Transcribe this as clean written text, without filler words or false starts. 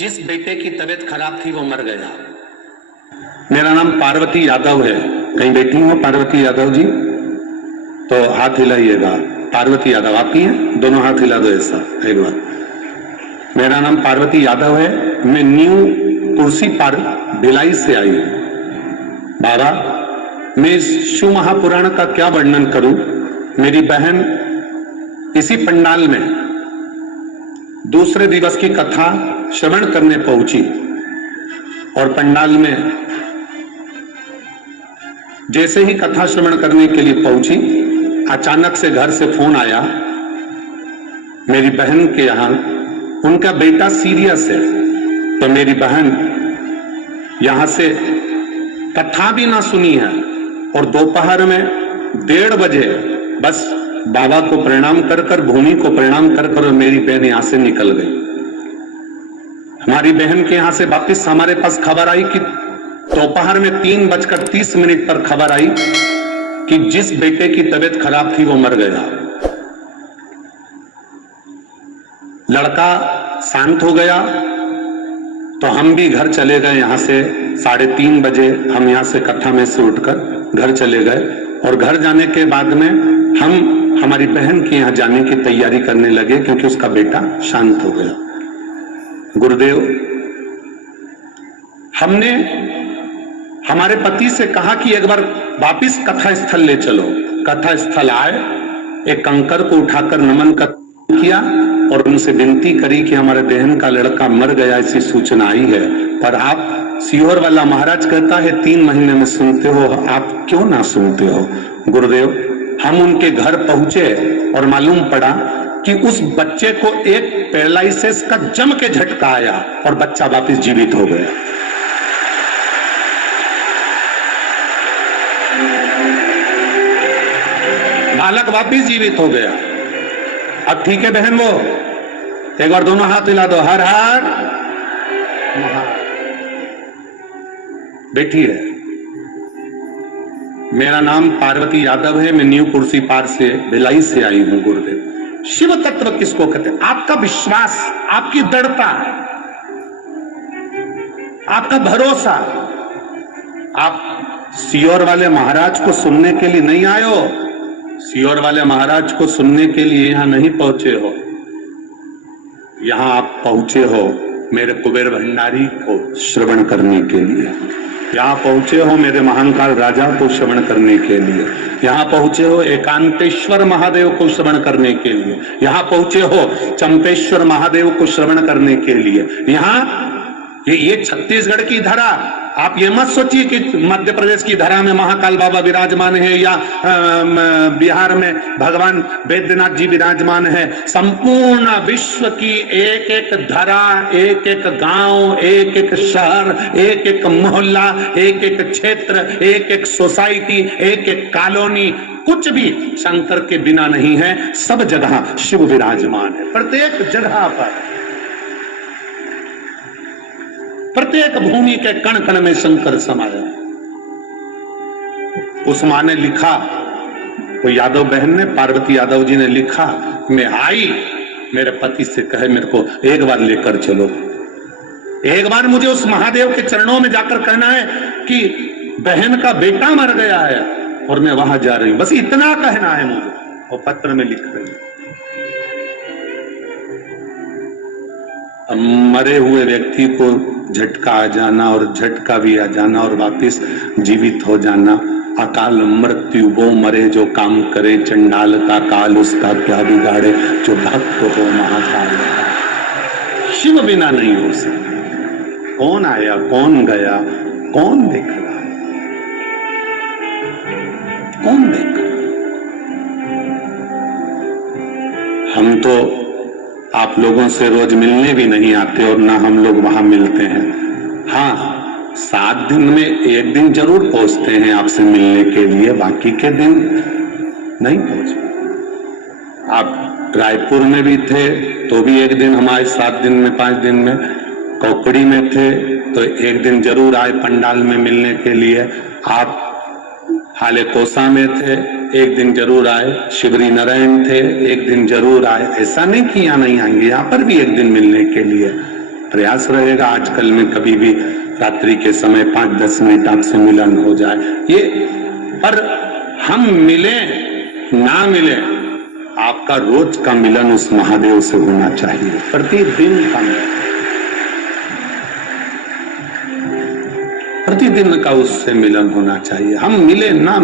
जिस बेटे की तबीयत खराब थी वो मर गया। मेरा नाम पार्वती यादव है। कहीं बैठी हो पार्वती यादव जी? तो हाथ हिलाइएगा। पार्वती यादव आपकी हैं? दोनों हाथ हिला दो ऐसा एक बार। मेरा नाम पार्वती यादव है। मैं न्यू कुर्सी पार्क भिलाई से आई हूं। बाबा, मैं इस शिव महापुराण का क्या वर्णन करूं। मेरी बहन इसी पंडाल में दूसरे दिवस की कथा श्रवण करने पहुंची और पंडाल में जैसे ही कथा श्रवण करने के लिए पहुंची, अचानक से घर से फोन आया मेरी बहन के यहां उनका बेटा सीरियस है। तो मेरी बहन यहां से कथा भी ना सुनी है और दोपहर में 1:30 बजे बस बाबा को प्रणाम कर कर, भूमि को प्रणाम कर कर मेरी बहन यहां से निकल गई। हमारी बहन के यहां से वापिस हमारे पास खबर आई कि दोपहर में 3:30 पर खबर आई कि जिस बेटे की तबीयत खराब थी वो मर गया। लड़का शांत हो गया तो हम भी घर चले गए। यहां से 3:30 बजे हम यहां से कथा में से उठकर घर चले गए और घर जाने के बाद में हम हमारी बहन के यहां जाने की तैयारी करने लगे क्योंकि उसका बेटा शांत हो गया। गुरुदेव, हमने हमारे पति से कहा कि एक बार वापिस कथा स्थल ले चलो। कथा स्थल आए, एक कंकर को उठाकर नमन किया और उनसे विनती करी कि हमारे बहन का लड़का मर गया, ऐसी सूचना आई है, पर आप सीहोर वाला महाराज कहता है 3 महीने में सुनते हो, आप क्यों ना सुनते हो। गुरुदेव, हम उनके घर पहुंचे और मालूम पड़ा कि उस बच्चे को एक पैरालिसिस का जम के झटका आया और बच्चा वापस जीवित हो गया। बालक वापस जीवित हो गया। अब ठीक है बहन, वो एक बार दोनों हाथ हिला दो। हर हर बैठी है। मेरा नाम पार्वती यादव है। मैं न्यू कुर्सी पार से भिलाई से आई हूं। गुरुदेव, शिव तत्व किसको कहते हैं? आपका विश्वास, आपकी दृढ़ता, आपका भरोसा। आप सीहोर वाले महाराज को सुनने के लिए नहीं आए हो, सीहोर वाले महाराज को सुनने के लिए यहां नहीं पहुंचे हो, यहां आप पहुंचे हो मेरे कुबेर भंडारी को श्रवण करने के लिए। यहां पहुंचे हो मेरे महाकाल राजा को श्रवण करने के लिए। यहां पहुंचे हो एकांतेश्वर महादेव को श्रवण करने के लिए। यहां पहुंचे हो चंपेश्वर महादेव को श्रवण करने के लिए। यहां ये छत्तीसगढ़ की धरा, आप ये मत सोचिए कि मध्य प्रदेश की धरा में महाकाल बाबा विराजमान है या बिहार में भगवान बैद्यनाथ जी विराजमान है। संपूर्ण विश्व की एक एक धरा, एक एक गांव, एक एक शहर, एक एक मोहल्ला, एक एक क्षेत्र, एक एक सोसाइटी, एक एक कॉलोनी, कुछ भी शंकर के बिना नहीं है। सब जगह शिव विराजमान है। प्रत्येक जगह पर, प्रत्येक भूमि के कण कण में शंकर समाया। उस मां ने लिखा, वो यादव बहन ने, पार्वती यादव जी ने लिखा, मैं आई, मेरे पति से कहे मेरे को एक बार लेकर चलो, एक बार मुझे उस महादेव के चरणों में जाकर कहना है कि बहन का बेटा मर गया है और मैं वहां जा रही हूं, बस इतना कहना है मुझे। वो पत्र में लिख रही है। मरे हुए व्यक्ति को झटका आ जाना और झटका भी आ जाना और वापस जीवित हो जाना, अकाल मृत्यु वो मरे जो काम करे, चंडाल का काल उसका क्या बिगाड़े, जो भक्त हो महाकाल। शिव बिना नहीं हो सकता। कौन आया, कौन गया, कौन देख रहा है, कौन देख रहा? हम तो आप लोगों से रोज मिलने भी नहीं आते और ना हम लोग वहां मिलते हैं। हाँ, 7 दिन में 1 दिन जरूर पहुंचते हैं आपसे मिलने के लिए, बाकी के दिन नहीं पहुंचे। आप रायपुर में भी थे तो भी 1 दिन हमारे 7 दिन में, 5 दिन में। कोकड़ी में थे तो 1 दिन जरूर आए पंडाल में मिलने के लिए। आप हाले कोसा में थे, 1 दिन जरूर आए। शिवरी नारायण थे, 1 दिन जरूर आए। ऐसा नहीं कि यहाँ नहीं आएंगे, यहाँ पर भी 1 दिन मिलने के लिए। प्रयास रहेगा आजकल में कभी भी रात्रि के समय 5-10 मिनट आपसे मिलन हो जाए, ये पर हम मिले ना मिले, आपका रोज का मिलन उस महादेव से होना चाहिए, प्रतिदिन का मिलन, प्रतिदिन का उससे मिलन होना चाहिए। हम मिले ना